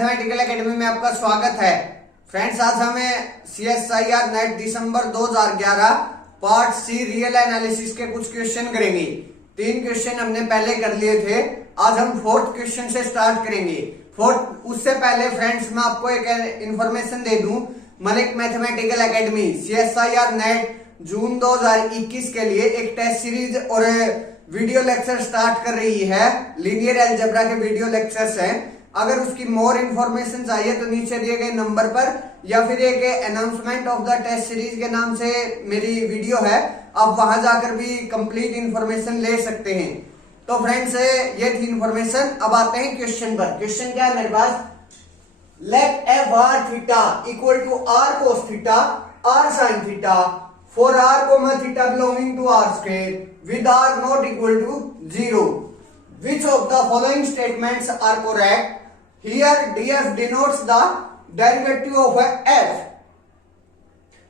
Mathematical academy में आपका स्वागत है। फ्रेंड्स, आज हमें CSIR नेट दिसंबर 2011 पार्ट सी रियल एनालिसिस के कुछ क्वेश्चन करेंगे। 3 क्वेश्चन हमने पहले कर लिए थे, आज हम 4th क्वेश्चन से स्टार्ट करेंगे। उससे पहले फ्रेंड्स मैं आपको एक इंफॉर्मेशन दे दूं, Malik mathematical academy CSIR NET June 2021 के लिए एक टेस्ट सीरीज और वीडियो लेक्चर स्टार्ट कर रही है। लीनियर अलजेब्रा के वीडियो लेक्चर्स हैं। अगर उसकी मोर इन्फॉर्मेशन चाहिए तो नीचे दिए गए नंबर पर या फिर एक announcement of the test series के नाम से मेरी वीडियो है, आप वहां जाकर भी कंप्लीट इन्फॉर्मेशन ले सकते हैं। तो फ्रेंड्स, ये थी इन्फॉर्मेशन। अब आते हैं क्वेश्चन पर। क्वेश्चन क्या है मेरे पास, let f are theta equal to r cos theta are sine theta for r comma theta belonging to are square with r not equal to 0. Which of the following statements are correct? Here df denotes the derivative of f.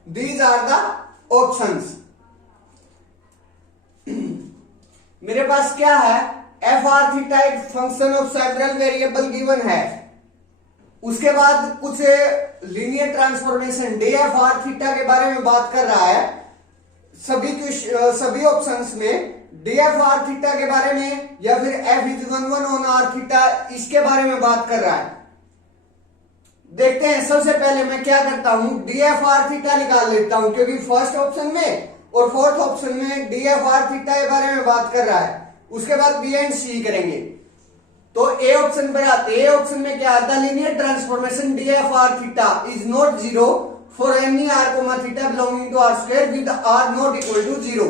These are the options. मेरे पास क्या है, F are theta एक function of several variable given है। उसके बाद कुछ linear transformation D F R theta के बारे में बात कर रहा है। सभी ऑप्शंस में डी एफ आर थीटा के बारे में या फिर F is 1 on R theta, इसके बारे में बात कर रहा है। देखते हैं, सबसे पहले मैं क्या करता हूं, डी एफ आर थीटा निकाल लेता हूं, क्योंकि फर्स्ट ऑप्शन में और 4th ऑप्शन में डी एफ आर थीटा के बारे में बात कर रहा है। उसके बाद बी एंड सी करेंगे। तो ए ऑप्शन पर आते, ए ऑप्शन में क्या आता है, linear transformation D F R theta is not 0 for any r comma theta belonging to r square with r not equal to 0.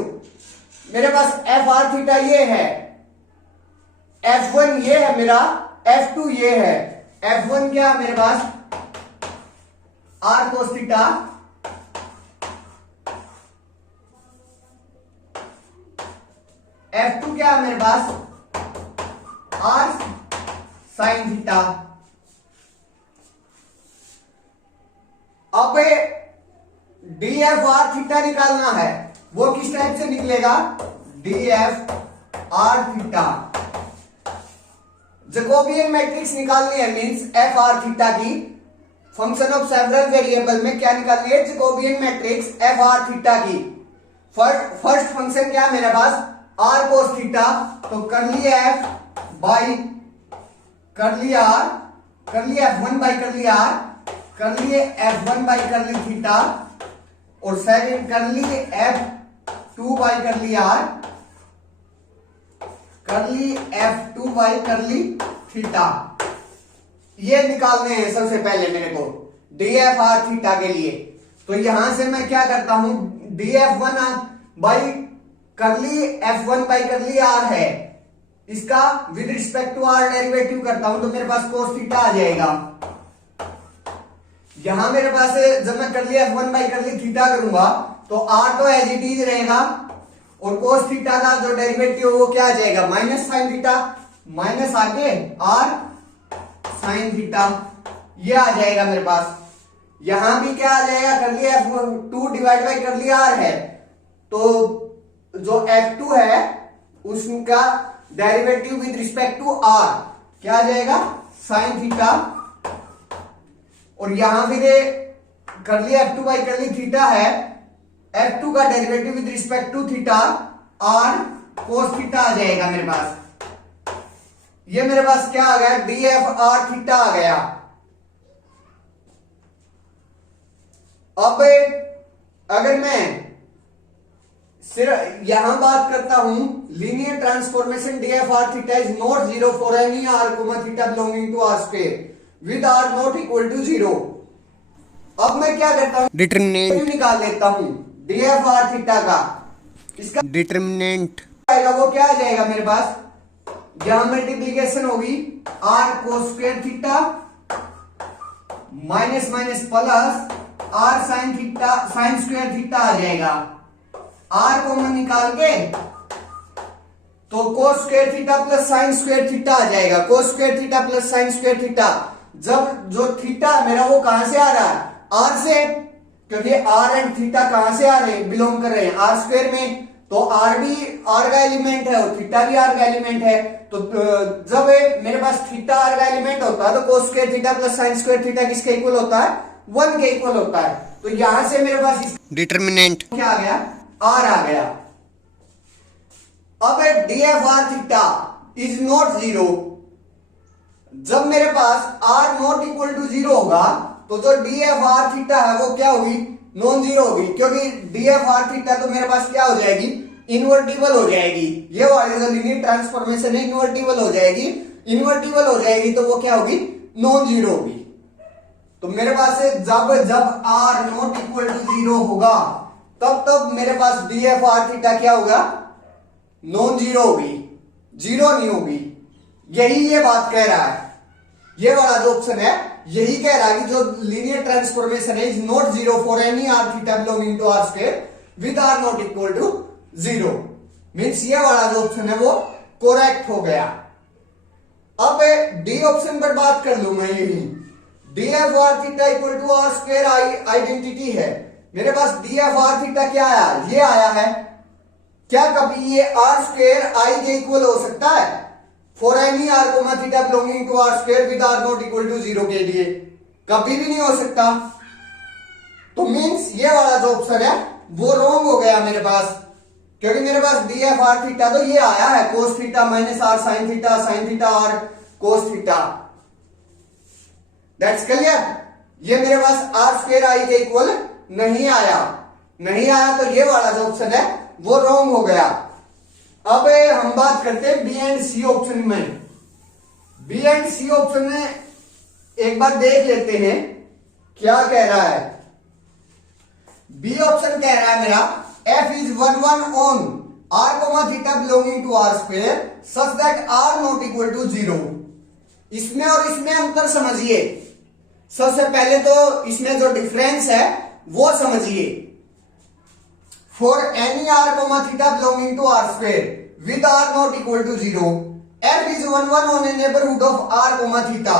मेरे पास एफ आर थीटा ये है, f1 ये है मेरा, f2 ये है। f1 क्या है मेरे पास, r cos थीटा, f2 क्या है मेरे पास, r sin थीटा। अब डी एफ आर थीटा निकालना है, वो किस टाइप से निकलेगा, D F R theta Jacobian matrix निकालनी है, मींस एफ आर थीटा की फंक्शन ऑफ सेवरल वेरिएबल में क्या निकालनी है, Jacobian matrix F are theta की। फर्स्ट फंक्शन क्या है मेरे पास, आर कोस थीटा, तो कर लिया एफ बाई कर लिया आर, कर लिया f1 बाई कर लिया आर, कर लिए f1 बाई कर ली थीटा, और सेकंड कर लिए f2 बाई कर ली आर, कर ली f2 बाई कर ली थीटा। ये निकालने हैं सबसे पहले मेरे को डी एफ आर थीटा के लिए। तो यहां से मैं क्या करता हूं, डी एफ वन बाई कर ली f1 बाई कर ली आर है, इसका with respect to R derivative करता हूं, तो मेरे पास कोस थीटा आ जाएगा। यहां मेरे पास जब मैं कर लिया f1 बाई कर ली थीटा करूंगा तो r तो एज इट इज रहेगा, और कोस थीटा का जो डेरिवेटिव वो क्या आ जाएगा, माइनस साइन थीटा, माइनस आगे r साइन थीटा, ये आ जाएगा मेरे पास। यहां भी क्या आ जाएगा, कर लिया f2 डिवाइड बाई कर लिया r है, तो जो f2 है उसका derivative with respect to r क्या आ जाएगा, साइन थीटा, और यहां फिर कर लिया f2 बाई कर ली थीटा है, f2 का derivative with respect to theta r cos theta आ जाएगा मेरे पास। ये मेरे पास क्या आ गया, डी एफ आर थीटा आ गया। अब अगर मैं सिर्फ यहां बात करता हूं, linear transformation D F R theta is not 0 for any r comma theta belonging to r square with r not equal to 0. अब मैं क्या करता हूं, डिटरमिनेंट निकाल लेता हूं डी एफ आर थीटा का। इसका डिटरमिनेंट आएगा, वो क्या आ जाएगा मेरे पास, यहां मल्टीप्लीकेशन होगी r cos square theta minus minus plus r sine theta sine square theta आ जाएगा। r कॉमन निकाल के तो cos square theta plus sine square theta आ जाएगा, cos square theta plus sine square theta. जब जो थीटा मेरा वो कहां से आ रहा है, r से, क्योंकि r एंड थीटा कहां से आ रहे हैं, बिलोंग कर रहे हैं r स्क्वायर में, तो आर भी आर का एलिमेंट है और थीटा भी आर का एलिमेंट है। तो जब मेरे पास थीटा आर का एलिमेंट होता है तो cos square theta plus sine square theta किसके इक्वल होता है? 1 के इक्वल होता है। तो यहां से मेरे पास डिटरमिनेंट क्या आ गया? आर आ गया। अब D F R theta is not zero. जब मेरे पास r not equal to zero होगा तो जो डी एफ आर थीटा है वो क्या होगी? नॉन जीरो होगी, क्योंकि डी एफ आर थीटा तो मेरे पास क्या हो जाएगी? इन्वर्टिबल हो जाएगी। ये वाली जो लीनियर ट्रांसफॉर्मेशन है इन्वर्टिबल हो जाएगी। इन्वर्टिबल हो जाएगी तो वो क्या होगी? नॉन जीरो होगी। तो मेरे पास से जब जब R not equal to zero होगा तब मेरे पास डी एफ आर थीटा क्या होगा? नॉन जीरो होगी, जीरो नहीं होगी। यही ये बात कह रहा है, ये वाला जो ऑप्शन है यही कह रहा है कि जो लीनियर ट्रांसफॉर्मेशन है is not zero for any R theta belonging to are square with R not equal to zero. Means ये वाला जो ऑप्शन है वो करेक्ट हो गया। अब डी ऑप्शन पर बात कर लू मैं। यही D F R theta equal to are square identity है। मेरे पास डी एफ आर थीटा क्या आया? ये आया है। क्या कभी ये आर स्क्वायर आई के इक्वल हो सकता है? For any R comma theta belonging to are square with R not equal to zero के लिए कभी भी नहीं हो सकता। तो मीन्स ये वाला जो ऑप्शन है वो रॉन्ग हो गया मेरे पास, क्योंकि मेरे पास डी एफ आर थीटा तो ये आया है cos theta minus R sine theta R cos theta. That's clear. ये मेरे पास आर स्क्वायर आई के इक्वल नहीं आया। नहीं आया तो ये वाला जो ऑप्शन है वो रॉन्ग हो गया। अब हम बात करते हैं बी एंड सी ऑप्शन में। बी एंड सी ऑप्शन में एक बार देख लेते हैं क्या कह रहा है। बी ऑप्शन कह रहा है मेरा f is 1 on r comma theta belonging to r square such that r not equal to 0। इसमें और इसमें अंतर समझिए। सबसे पहले तो इसमें जो डिफरेंस है वो समझिए। For any r comma theta belonging to r square with r not equal to 0 f is 1 on a neighborhood of r comma theta।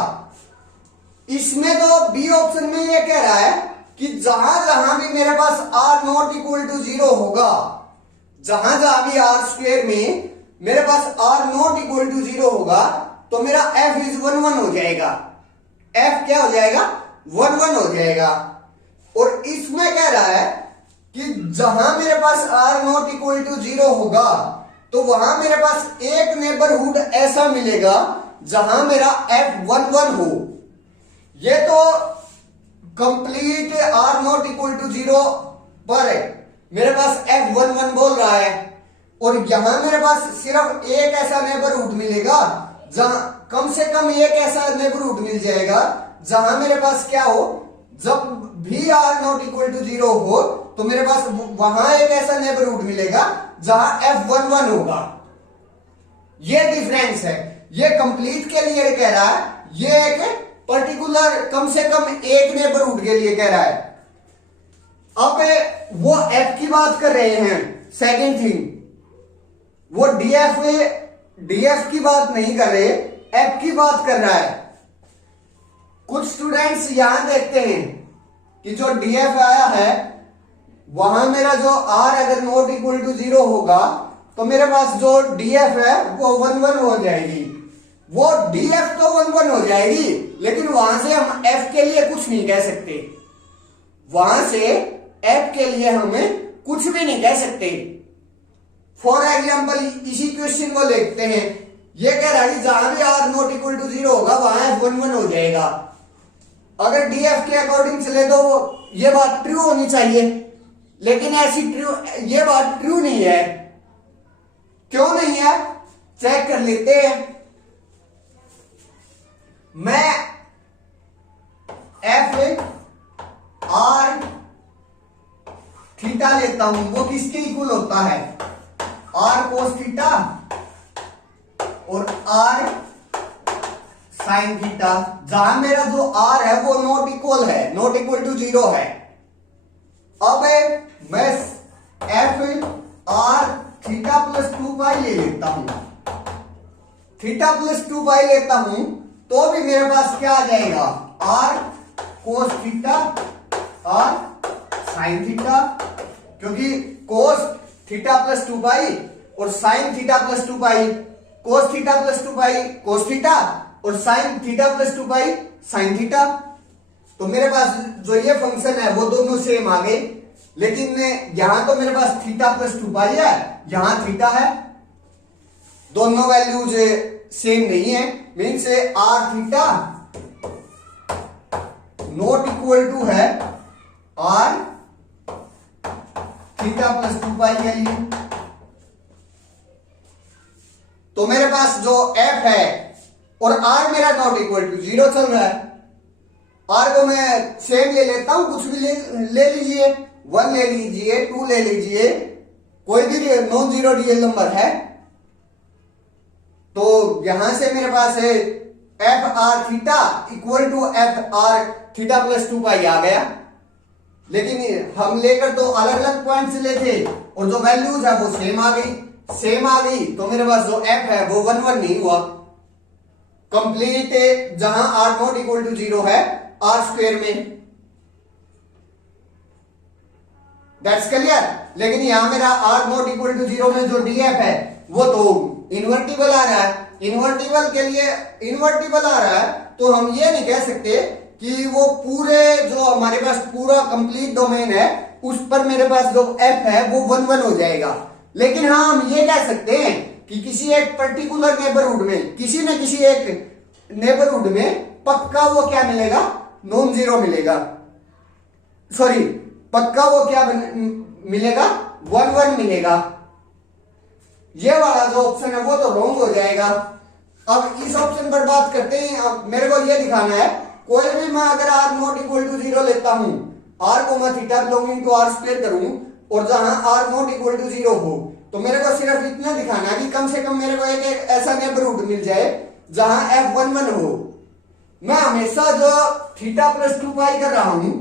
इसमें तो बी ऑप्शन में ये कह रहा है कि जहां जहां भी मेरे पास r not equal to zero होगा, जहां जहां भी r स्क्वायर में मेरे पास r not equal to zero होगा तो मेरा f इज 1 हो जाएगा। f क्या हो जाएगा? 1 हो जाएगा। और इसमें कह रहा है कि जहां मेरे पास r not equal to zero होगा तो वहां मेरे पास एक नेबरहुड ऐसा मिलेगा जहां मेरा f 1 हो। ये तो complete R not equal to zero पर मेरे पास f11 बोल रहा है, और यहां मेरे पास सिर्फ एक ऐसा नेबरहुड मिलेगा जहां कम से कम एक ऐसा नेबरहुड मिल जाएगा जहां मेरे पास क्या हो, जब भी R not equal to zero हो तो मेरे पास वहां एक ऐसा नेबरहुड मिलेगा जहां f11 होगा। ये डिफरेंस है। ये कंप्लीट के लिए कह रहा है, ये एक पर्टिकुलर कम से कम एक नेबरहुड के लिए कह रहा है। अब वो f की बात कर रहे हैं। सेकंड थिंग, वो डीएफ की बात नहीं कर रहे, f की बात कर रहा है। कुछ स्टूडेंट्स यहां देखते हैं कि जो डीएफ आया है वहां मेरा जो r अगर नॉट इक्वल टू जीरो होगा तो मेरे पास जो डीएफ है वो 1 हो जाएगी। वो df तो 1 हो जाएगी, लेकिन वहां से हम f के लिए कुछ नहीं कह सकते। वहां से f के लिए हमें कुछ भी नहीं कह सकते। फॉर एग्जाम्पल इसी क्वेश्चन को देखते हैं। ये कह रहा है कि जहां भी r not equal to zero होगा वहां f 1 हो जाएगा। अगर df के अकॉर्डिंग चले तो ये बात ट्रू होनी चाहिए, लेकिन ऐसी ये बात ट्रू नहीं है। क्यों नहीं है? चेक कर लेते हैं। मैं एफ आर थीटा लेता हूं, वो किसके इक्वल होता है? आर कोस थीटा और आर साइन थीटा। जहां मेरा जो आर है वो नॉट इक्वल है, नॉट इक्वल टू जीरो है। अब मैं एफ आर थीटा प्लस 2 पाई ले लेता हूं। थीटा प्लस 2 पाई लेता हूं तो भी मेरे पास क्या आ जाएगा? R cos theta are sine theta, क्योंकि कोस थीटा प्लस 2 पाई और sine theta plus 2 pi, cos theta plus 2 pi cos theta और sine theta plus 2 pi sine theta. तो मेरे पास जो ये फंक्शन है वो दोनों सेम आ गए, लेकिन यहां तो मेरे पास थीटा प्लस 2 पाई है, यहां थीटा है, दोनों वैल्यूज सेम नहीं है। Means R theta not equal to है आर थीटा प्लस 2 पाई है ये। तो मेरे पास जो एफ है और आर मेरा नॉट इक्वल टू 0 चल रहा है, आर को मैं सेम ले लेता हूं, कुछ भी ले लीजिए, 1 ले लीजिए, 2 ले लीजिए, कोई भी नॉन जीरो रियल नंबर है। तो यहां से मेरे पास है F are theta equal to F are theta plus 2 pi आ गया। लेकिन हम लेकर तो अलग अलग पॉइंट से लेते और जो वैल्यूज है वो सेम आ गई, तो मेरे पास जो एफ है वो 1 1 नहीं हुआ कंप्लीट, जहां आर नॉट इक्वल टू 0 है आर स्क्वायर में। That's clear. लेकिन यहां मेरा आर नॉट इक्वल टू 0 में जो डीएफ है वो तो इन्वर्टिबल आ रहा है, इन्वर्टिबल के लिए इन्वर्टिबल आ रहा है, तो हम ये नहीं कह सकते कि वो पूरे जो हमारे पास पूरा कंप्लीट डोमेन है उस पर मेरे पास जो एफ है वो 1 1 हो जाएगा। लेकिन हाँ हम ये कह सकते हैं कि किसी एक पर्टिकुलर नेबरहुड में, किसी न किसी एक नेबरहुड में पक्का वो क्या मिलेगा, नॉन जीरो मिलेगा, सॉरी पक्का वो क्या मिलेगा, 1 1 मिलेगा। ये वाला जो ऑप्शन है वो तो रॉन्ग हो जाएगा। अब इस ऑप्शन पर बात करते हैं। अब मेरे को ये दिखाना है कोई भी मैं अगर आर नॉट इक्वल टू 0 लेता हूं, आर को मैं theta belonging to are square करूं और जहां आर नॉट इक्वल टू 0 हो, तो मेरे को सिर्फ इतना दिखाना है कि कम से कम मेरे को एक ऐसा नेबरहुड मिल जाए जहां एफ 1 1 हो। मैं हमेशा जो थीटा प्लस 2 पाई कर रहा हूं,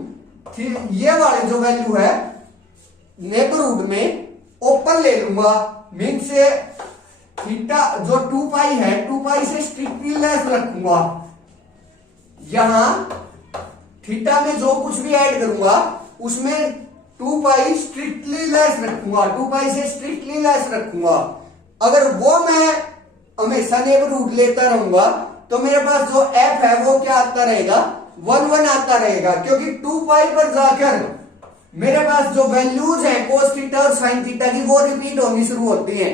ये वाले जो वैल्यू है नेबरहुड में ओपन ले लूंगा। मीन्स थीटा जो 2 पाई है 2 पाई से स्ट्रिक्टली लेस रखूंगा। यहां थीटा में जो कुछ भी ऐड करूंगा उसमें 2 पाई स्ट्रिक्टली लेस रखूंगा, 2 पाई से स्ट्रिक्टली लेस रखूंगा। अगर वो मैं हमेशा नेबरहुड लेता रहूंगा तो मेरे पास जो एफ है वो क्या आता रहेगा, 1 1 आता रहेगा, क्योंकि 2 पाई पर जाकर मेरे पास जो वैल्यूज हैं कोस थीटा और साइन थीटा की वो रिपीट होनी शुरू होती हैं।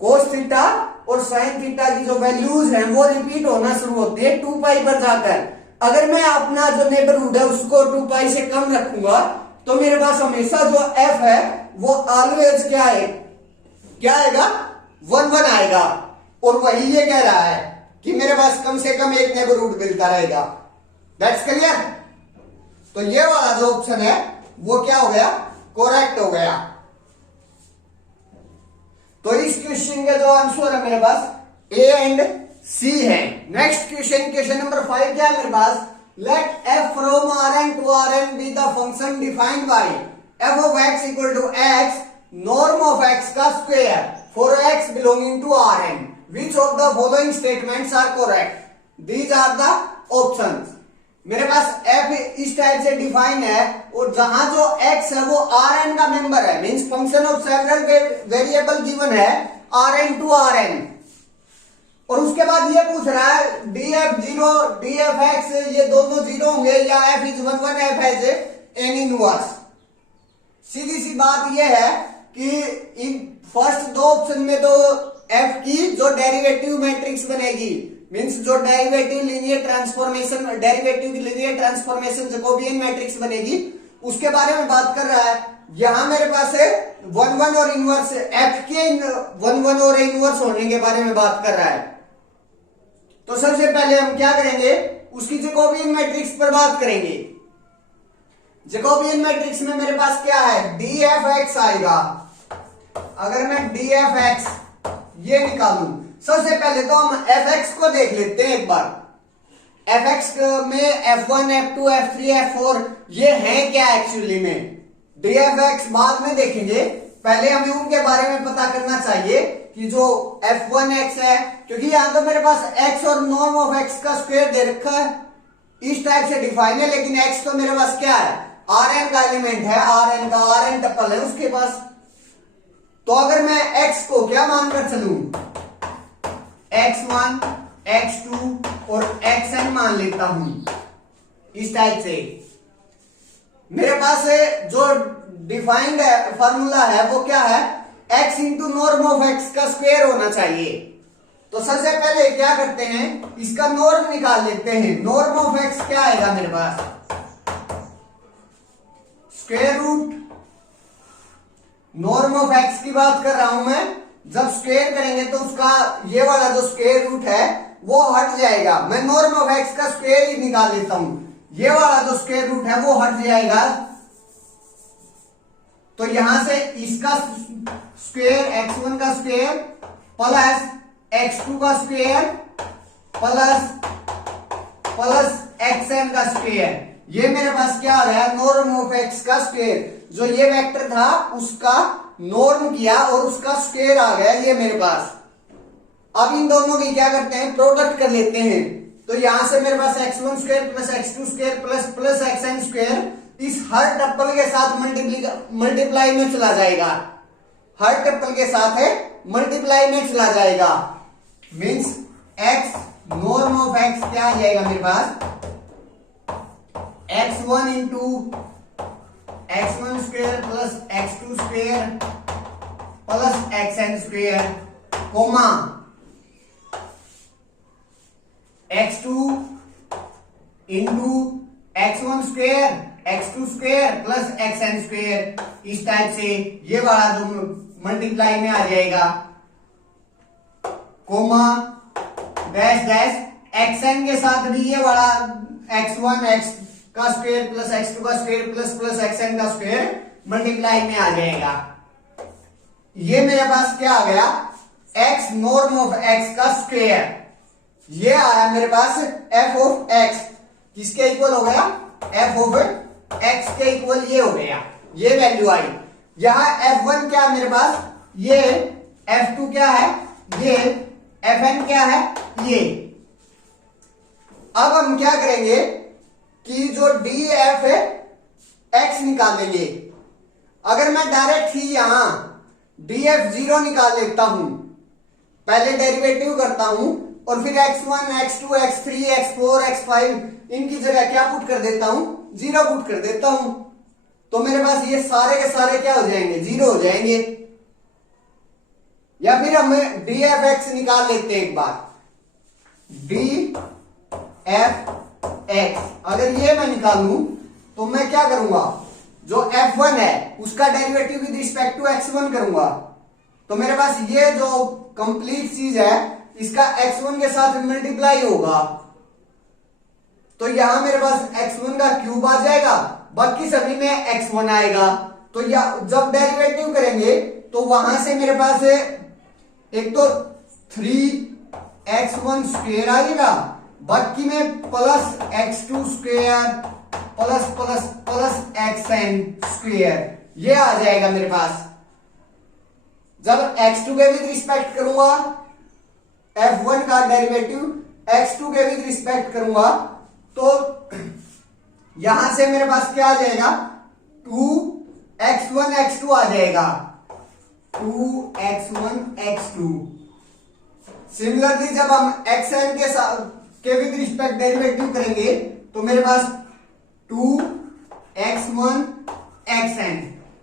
कोस थीटा और साइन थीटा की जो वैल्यूज हैं वो रिपीट होना शुरू होती है 2 पाई पर जाकर। अगर मैं अपना जो नेबरहुड है उसको 2 पाई से कम रखूंगा तो मेरे पास हमेशा जो एफ है वो ऑलवेज क्या है, क्या आएगा, 1 1 आएगा। और वही ये कह रहा है कि मेरे पास कम से कम एक नेबरहुड मिलता रहेगा। That's clear. तो ये वाला जो ऑप्शन है वो क्या हो गया, करेक्ट हो गया। तो इस क्वेश्चन का जो आंसर है मेरे पास ए एंड सी है। नेक्स्ट क्वेश्चन, क्वेश्चन नंबर 5 क्या है मेरे पास, let f from r n to r n be the function defined by f of x equal to x norm of x का square for x belonging to r n, which of the following statements are correct, these are the options. मेरे पास f इस type से define है और जहां जो x है वो आर एन का मेंबर है, means function of several variable given है r n to r n. और उसके बाद ये पूछ रहा है D f 0 D f x ये दोनों 0 होंगे या f is 1 1 f has an inverse. सीधी सी बात ये है कि इन फर्स्ट दो ऑप्शन में तो एफ की जो डेरिवेटिव मैट्रिक्स बनेगी, मींस जो derivative linear transformation Jacobian matrix बनेगी, उसके बारे में बात कर रहा है। यहां मेरे पास है 1 1 और इनवर्स, एफ के 1 1 और इनवर्स होने के बारे में बात कर रहा है। तो सबसे पहले हम क्या करेंगे, उसकी जैकोबियन मैट्रिक्स पर बात करेंगे। जैकोबियन मैट्रिक्स में मेरे पास क्या है, डी एफ एक्स आएगा। अगर मैं डी एफ एक्स ये निकालूं, सबसे पहले तो हम एफ एक्स को देख लेते हैं एक बार। एफ एक्स में F1, F2, F3, F4 ये हैं क्या एक्चुअली में। डी एफ एक्स बाद में देखेंगे, पहले हमें उनके बारे में पता करना चाहिए कि जो F1 x है, क्योंकि यहां तो मेरे पास x और नॉर्म ऑफ x का स्क्वायर दे रखा है, इस टाइप से डिफाइन है। लेकिन x तो मेरे पास क्या है, Rn का एलिमेंट है, Rn का Rn टपल है उसके पास। तो अगर मैं x को क्या मानकर चलूं, x1, x2 और xn मान लेता हूं, इस टाइप से मेरे पास जो डिफाइंड फॉर्मूला है वो क्या है, x into norm of x का स्क्वायर होना चाहिए। तो सबसे पहले क्या करते हैं, इसका नॉर्म निकाल लेते हैं। नॉर्म ऑफ x क्या आएगा मेरे पास, square root, norm of x की बात कर रहा हूं मैं, जब स्क्वायर करेंगे तो उसका ये वाला जो स्क्वायर रूट है वो हट जाएगा। मैं नॉर्म ऑफ x का स्क्वायर ही निकाल लेता हूं, ये वाला जो स्क्वायर रूट है वो हट जाएगा। तो यहां से इसका स्क्वायर x1 का स्क्वायर प्लस x2 का स्क्वायर प्लस xn का स्क्वायर, ये मेरे पास क्या आ गया, नॉर्म ऑफ x का स्क्वायर। जो ये वेक्टर था उसका नॉर्म किया और उसका स्क्वायर आ गया ये मेरे पास। अब इन दोनों की क्या करते हैं, प्रोडक्ट कर लेते हैं। तो यहां से मेरे पास x1 square plus x2 square plus xn square इस हर ट्रिपल के साथ मल्टीप्लाई में चला जाएगा, हर ट्रिपल के साथ है मल्टीप्लाई में चला जाएगा। Means x norm of x क्या आ जाएगा मेरे पास, x1 into x1 square plus x2 square plus xn square comma x2 into x1 square x2 square plus xn square, इस टाइप से ये वाला जो मल्टीप्लाई में आ जाएगा, कोमा डैश डैश xn के साथ भी ये वाला x1 x का स्क्वायर प्लस x2 का स्क्वायर प्लस xn का स्क्वायर मल्टीप्लाई में आ जाएगा। ये मेरे पास क्या आ गया, x नॉर्म ऑफ x का स्क्वायर, ये आया मेरे पास f ऑफ x, किसके इक्वल हो गया, f ऑफ x के इक्वल ये हो गया, ये वैल्यू आई। यहां f1 क्या है मेरे पास, ये f2 क्या है, ये fn क्या है, ये। अब हम क्या करेंगे कि जो df है x निकाल लेंगे। अगर मैं डायरेक्ट ही यहां df 0 निकाल लेता हूं, पहले डेरिवेटिव करता हूं और फिर x1 x2 x3 x4 x5 इनकी जगह क्या पुट कर देता हूं, 0 पुट कर देता हूं, तो मेरे पास ये सारे के सारे क्या हो जाएंगे, 0 हो जाएंगे। या फिर हम dfx निकाल लेते हैं एक बार, dfx अगर ये मैं निकालूं तो मैं क्या करूंगा, जो f1 है उसका derivative with respect to x1 करूंगा। तो मेरे पास ये जो कंप्लीट चीज है इसका x1 के साथ मल्टीप्लाई होगा, तो यहां मेरे पास x1 का क्यूब आ जाएगा, बाकी सभी में x1 आएगा। तो जब डेरिवेटिव करेंगे तो वहां से मेरे पास एक तो 3x1 स्क्वायर आएगा, बाकी में plus x2 square plus xn square, ये आ जाएगा मेरे पास। जब x2 के विद रिस्पेक्ट करूंगा, f1 का डेरिवेटिव x2 के विद रिस्पेक्ट करूंगा, तो यहां से मेरे पास क्या आ जाएगा, 2x1 x2 आ जाएगा, 2x1 x2। सिमिलरली जब हम xn के विद रिस्पेक्ट डेरिवेटिव करेंगे तो मेरे पास 2x1 xn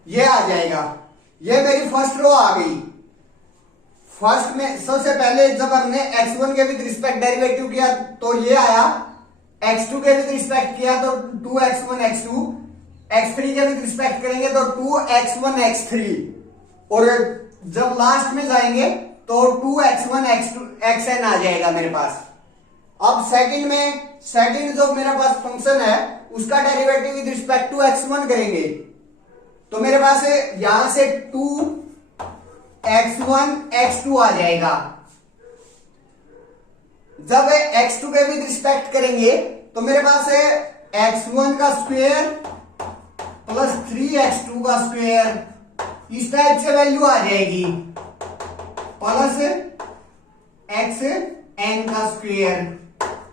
ये आ जाएगा। ये मेरी फर्स्ट रो आ गई। फर्स्ट में सबसे पहले जब हमने x1 के विद रिस्पेक्ट डेरिवेटिव किया तो ये आया, x2 के विद रिस्पेक्ट किया तो 2x1 x2, x3 के विद रिस्पेक्ट करेंगे तो 2x1 x3, और जब लास्ट में जाएंगे तो 2x1 xn आ जाएगा मेरे पास। अब सेकंड जो मेरे पास फंक्शन है उसका derivative with respect to x1 करेंगे, तो मेरे पास यहां से 2x1 x2 आ जाएगा। जब x2 के विद रिस्पेक्ट करेंगे तो मेरे पास है x1 का स्क्वायर प्लस 3x2 का स्क्वायर, इस टाइप से वैल्यू आ जाएगी, प्लस xn का स्क्वायर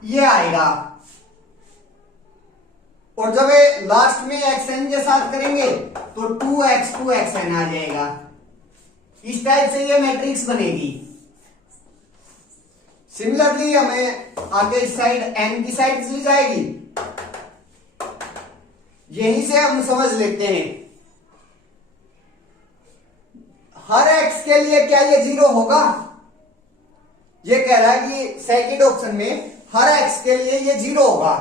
ये आएगा। और जब लास्ट में xn के साथ करेंगे तो 2x2 xn आ जाएगा। इस टाइप से ये मैट्रिक्स बनेगी। सिमिलरली हमें आगे इस साइड n की साइड चली जाएगी, यहीं से हम समझ लेते हैं हर x के लिए क्या ये 0 होगा। ये कह रहा है कि सेकंड ऑप्शन में हर x के लिए ये 0 होगा।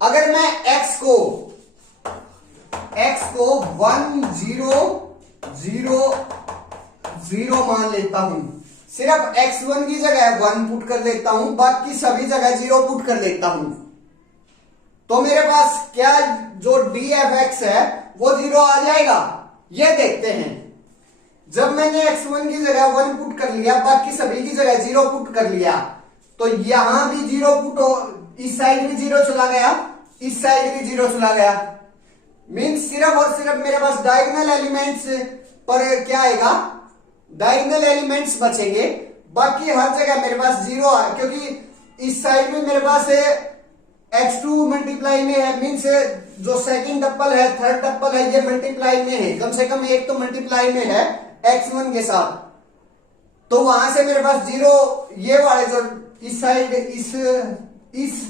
अगर मैं x को 1 0 0 0 मान लेता हूं, सिर्फ x1 की जगह 1 पुट कर देता हूं, बाकी सभी जगह 0 पुट कर देता हूं, तो मेरे पास क्या जो dfx है वो 0 आ जाएगा। ये देखते हैं। जब मैंने x1 की जगह 1 पुट कर लिया, बाकी सभी की जगह 0 पुट कर लिया, तो यहां भी 0 पुट हो, इस साइड भी 0 चला गया, इस साइड भी 0 चला गया। मीन्स सिर्फ और सिर्फ मेरे पास डायगोनल एलिमेंट्स पर क्या आएगा, डायगोनल एलिमेंट्स बचेंगे, बाकी हर जगह मेरे पास 0 है, क्योंकि इस साइड में मेरे पास x2 मल्टीप्लाई में है। मीन्स जो सेकंड टप्पल है, थर्ड टप्पल है, ये मल्टीप्लाई में है, कम से कम एक तो मल्टीप्लाई में है x1 के साथ, तो वहां से मेरे पास 0, ये वाले जो इस साइड इस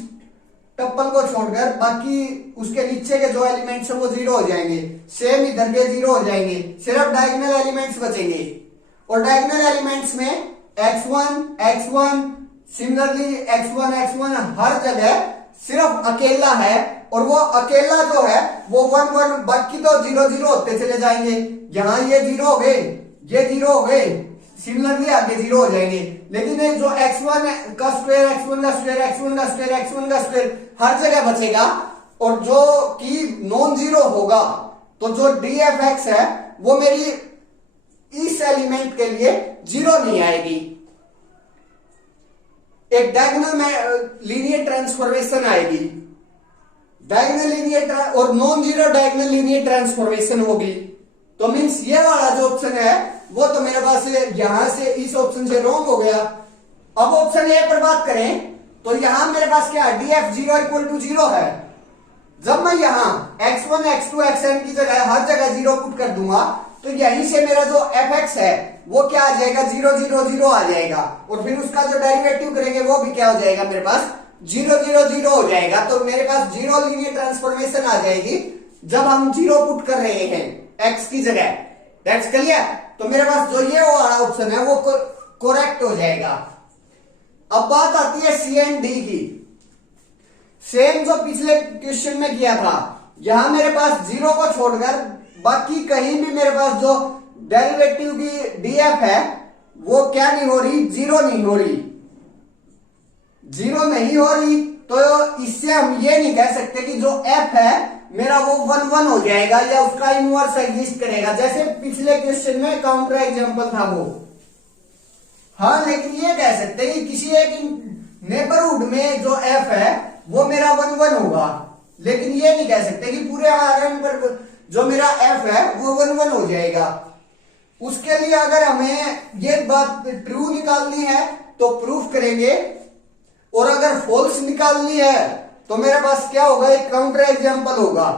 टप्पल को छोड़कर बाकी उसके नीचे के जो एलिमेंट्स है वो 0 हो जाएंगे। सेम इधर के 0 हो जाएंगे, सिर्फ डायगोनल एलिमेंट्स बचेंगे। और डायगोनल एलिमेंट्स में x1 सिमिलरली x1 हर जगह सिर्फ अकेला है, और वो अकेला जो है वो 1 1, बाकी तो 0 0 होते चले जाएंगे। यहां ये 0 हो गए, ये 0 हो गए, सिमिलरली आगे 0 हो जाएंगे। लेकिन जो x1 का स्क्वायर, x1 का स्क्वायर, x1 का स्क्वायर, x1 का स्क्वायर हर जगह बचेगा, और जो कि नॉन जीरो होगा, तो जो dfx है वो मेरी इस एलिमेंट के लिए 0 नहीं आएगी। एक डायगोनल लीनियर ट्रांसफॉर्मेशन आएगी, डायगोनल लीनियर और non zero diagonal linear transformation होगी। तो मींस ये वाला जो ऑप्शन है वो तो मेरे पास यहां से इस ऑप्शन से रॉन्ग हो गया। अब ऑप्शन ए पर बात करें तो यहां मेरे पास क्या है, df 0 इक्वल टू 0 है। जब मैं यहां x1 x2 xn की जगह हर जगह 0 पुट कर दूंगा, तो यहीं से मेरा जो fx है वो क्या आ जाएगा, 0 0 0 आ जाएगा, और फिर उसका जो डेरिवेटिव करेंगे वो भी क्या हो जाएगा, मेरे पास 0 0 0 हो जाएगा। तो मेरे पास 0 लीनियर ट्रांसफॉर्मेशन आ जाएगी जब हम 0 पुट कर रहे हैं x की जगह। That's clear. तो मेरे पास जो ये वाला ऑप्शन है वो करेक्ट हो जाएगा। अब बात आती है सी एंड डी की। सेम जो पिछले क्वेश्चन में किया था, यहां मेरे पास 0 को छोड़कर बाकी कहीं भी मेरे पास जो डेरिवेटिव की df है वो क्या नहीं हो रही, 0 नहीं हो रही। 0 नहीं हो रही तो इससे हम ये नहीं कह सकते कि जो f है मेरा वो 1 1 हो जाएगा या उसका इनवर्स एग्जिस्ट करेगा, जैसे पिछले क्वेश्चन में काउंटर एग्जांपल था वो। हाँ, लेकिन ये कह सकते हैं कि किसी एक नेबरहुड में जो f है वो मेरा 1 1 होगा, लेकिन ये नहीं कह सकते कि पूरे आरएन पर जो मेरा f है वो 1 1 हो जाएगा। उसके लिए अगर हमें ये बात ट्रू निकालनी है तो प्रूफ करेंगे, और अगर फॉल्स निकालनी है तो मेरे पास क्या होगा, एक काउंटर एग्जांपल होगा।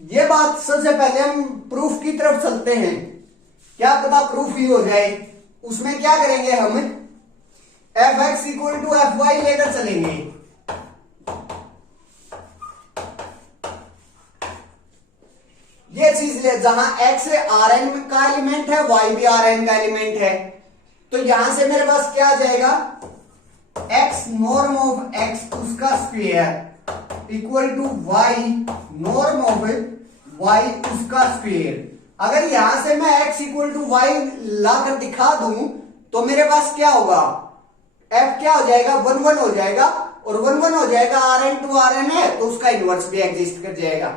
ये बात सबसे पहले हम प्रूफ की तरफ चलते हैं, क्या पता प्रूफ ही हो जाए। उसमें क्या करेंगे, हम fx इक्वल टू fy लेकर चलेंगे। ये चीज ले जहां x Rn का एलिमेंट है, y भी Rn का एलिमेंट है, तो यहां से मेरे पास क्या आ जाएगा, x नॉर्म ऑफ x उसका square equal to y norm of y उसका स्क्वायर। अगर यहां से मैं x इक्वल टू y लाकर दिखा दूं तो मेरे पास क्या होगा, f क्या हो जाएगा, 1 1 हो जाएगा, और 1 1 हो जाएगा, Rn टू Rn है तो उसका इनवर्स भी एग्जिस्ट कर जाएगा।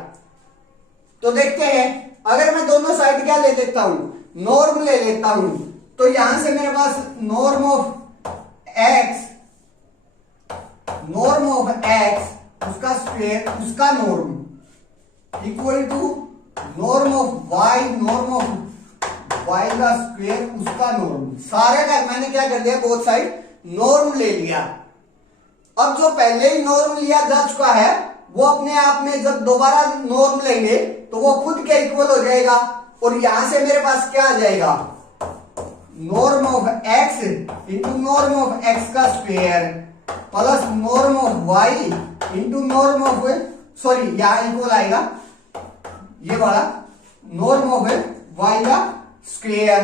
तो देखते हैं, अगर मैं दोनों साइड क्या ले लेता हूं, नॉर्म ले लेता हूं, तो यहां से मेरे पास नॉर्म ऑफ x उसका स्क्वायर उसका norm equal to norm of y का स्क्वायर उसका नॉर्म। सारे का मैंने क्या कर दिया, बोथ साइड नॉर्म ले लिया। अब जो पहले ही नॉर्म लिया जा चुका है वो अपने आप में जब दोबारा नॉर्म लेंगे तो वो खुद के इक्वल हो जाएगा, और यहां से मेरे पास क्या आ जाएगा, norm of x into norm of x का square plus norm of y into norm of, sorry यहां इक्वल आएगा ये वाला नॉर्म ऑफ वाई का स्क्वायर।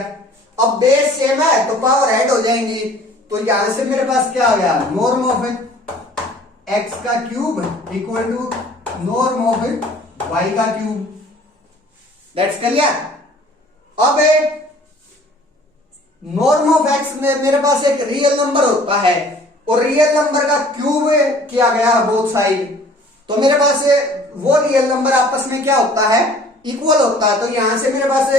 अब बेस सेम है तो पावर ऐड हो जाएंगी, तो यहां से मेरे पास क्या आ गया, नॉर्म ऑफ एक्स का cube equal to norm of Y का क्यूब। That's clear. अब नॉर्म ऑफ एक्स में मेरे पास एक रियल नंबर होता है और रियल नंबर का क्यूब किया गया बोथ साइड, तो मेरे पास वो रियल नंबर आपस में क्या होता है, इक्वल होता है। तो यहां से मेरे पास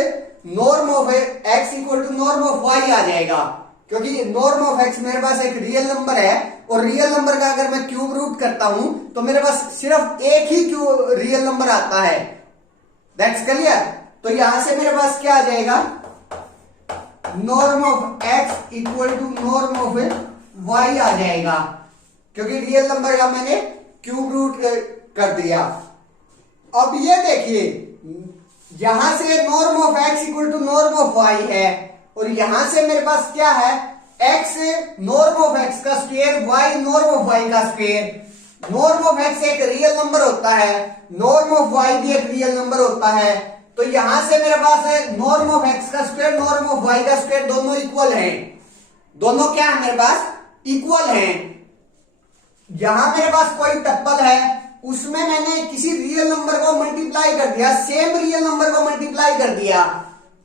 norm of x equal to norm of y आ जाएगा, क्योंकि नॉर्म ऑफ एक्स मेरे पास एक रियल नंबर है और रियल नंबर का अगर मैं क्यूब रूट करता हूं तो मेरे पास सिर्फ एक ही रियल नंबर आता है। That's clear. तो यहां से मेरे पास क्या आ जाएगा, norm of x equal to norm of y आ जाएगा, क्योंकि रियल नंबर का मैंने क्यूब रूट कर दिया। अब ये देखिए यहां से norm of x equal to norm of Y है और यहां से मेरे पास क्या है, एक्स नॉर्म ऑफ एक्स का square Y norm of Y का स्क्वायर। नॉर्म ऑफ एक्स एक रियल नंबर होता है, नॉर्म ऑफ वाई भी एक रियल नंबर होता है, तो यहां से मेरे पास है नॉर्म ऑफ एक्स का स्क्वायर नॉर्म ऑफ वाई का स्क्वायर दोनों इक्वल हैं, दोनों क्या है मेरे पास इक्वल हैं। यहां मेरे पास कोई टप्पल है उसमें मैंने किसी रियल नंबर को मल्टीप्लाई कर दिया, सेम रियल नंबर को मल्टीप्लाई कर दिया,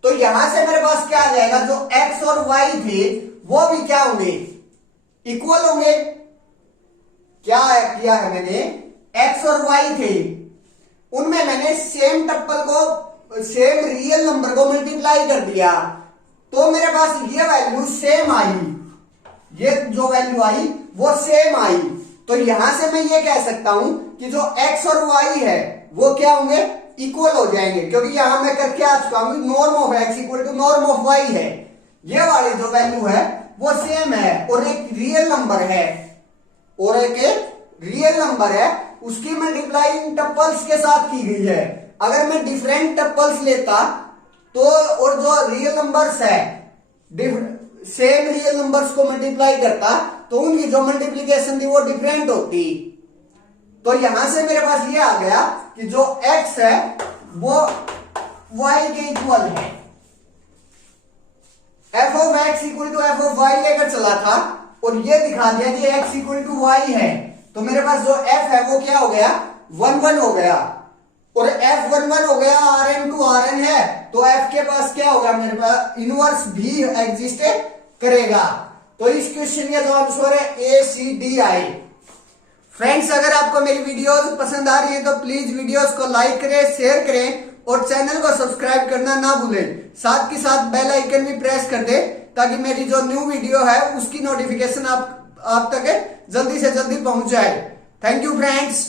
तो यहां से मेरे पास क्या आ जाएगा, जो x और y थे वो भी क्या होंगे, इक्वल होंगे। क्या किया है मैंने, x और y थे उनमें मैंने सेम टप्पल को सेम रियल नंबर को मल्टीप्लाई कर दिया, तो मेरे पास ये वैल्यू सेम आई, ये जो वैल्यू आई वो सेम आई। तो यहां से मैं ये कह सकता हूं कि जो x और y है वो क्या होंगे, इक्वल हो जाएंगे, क्योंकि यहां मैं करके आ चुका हूं norm of x equal to norm of y है, ये वाली जो वैल्यू है वो सेम है और एक रियल नंबर है और एक रियल नंबर है, उसकी मल्टीप्लाई इन टप्पल्स के साथ की गई है। अगर मैं डिफरेंट टप्पल्स लेता तो और जो रियल नंबर्स है सेम रियल नंबर्स को मल्टीप्लाई करता तो उनकी जो मल्टीप्लीकेशन थी वो डिफरेंट होती। तो यहां से मेरे पास ये आ गया कि जो x है वो y के इक्वल है। f of x equal to f of y लेकर चला था और ये दिखा दिया कि x इक्वल टू y है, तो मेरे पास जो f है वो क्या हो गया, 1 1 हो गया और f 1 1 हो गया, rn टू rn है तो f के पास क्या होगा, मेरे पास इनवर्स भी एग्जिस्ट करेगा। तो इस क्वेश्चन का जो आंसर है ए सी डी आई। फ्रेंड्स अगर आपको मेरी वीडियोस पसंद आ रही है तो प्लीज वीडियोस को लाइक करें, शेयर करें और चैनल को सब्सक्राइब करना ना भूलें। साथ के साथ बेल आइकन भी प्रेस कर दे ताकि मेरी जो न्यू वीडियो है उसकी नोटिफिकेशन आप तक जल्दी से जल्दी पहुंच जाए। Thank you friends.